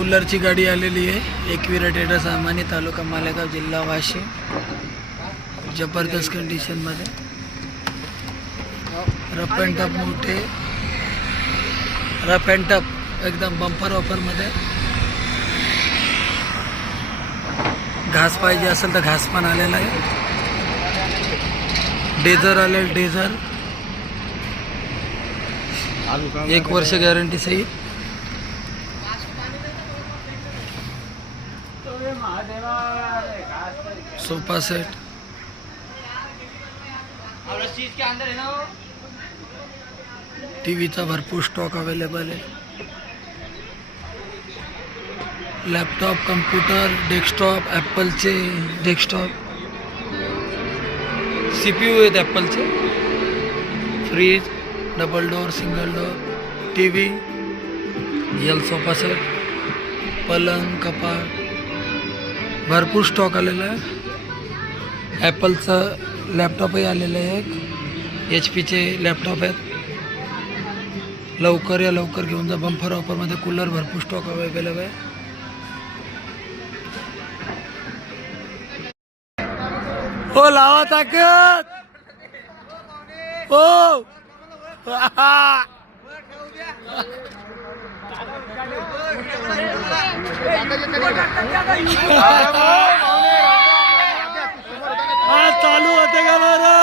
कूलरची गाडी आलेली आहे. एकविरा ट्रेडर्स सामानी, तालुका मालेगाव, जिल्हा वाशिम. जबरदस्त कंडिशनमध्ये रफ अँड टफ मोठे, रफ अँड टफ एकदम बंपर ऑफरमध्ये. घास पाहिजे असेल तर घास पण आलेला आहे. डेझर आले, डेझर 1 वर्ष गॅरंटी सहित. सोफा सेट टीव्हीचा भरपूर स्टॉक अवेलेबल आहे. लॅपटॉप, कम्प्युटर, डेस्कटॉप, ॲपलचे डेस्कटॉप, CPU आहेत ॲपलचे. Fridge, double door, single door, TV, यल सोफा सेट, पलंग, कपाट, भरपूर स्टॉक आलेला आहे. ॲपलचं लॅपटॉपही आलेलं आहे. एक HP लॅपटॉप आहेत. लवकर या लवकर घेऊन जा. बंपर ऑफरमध्ये कूलर भरपूर स्टॉक अवेलेबल आहे. हो लावा ताकद हो. चालू होते का बरं?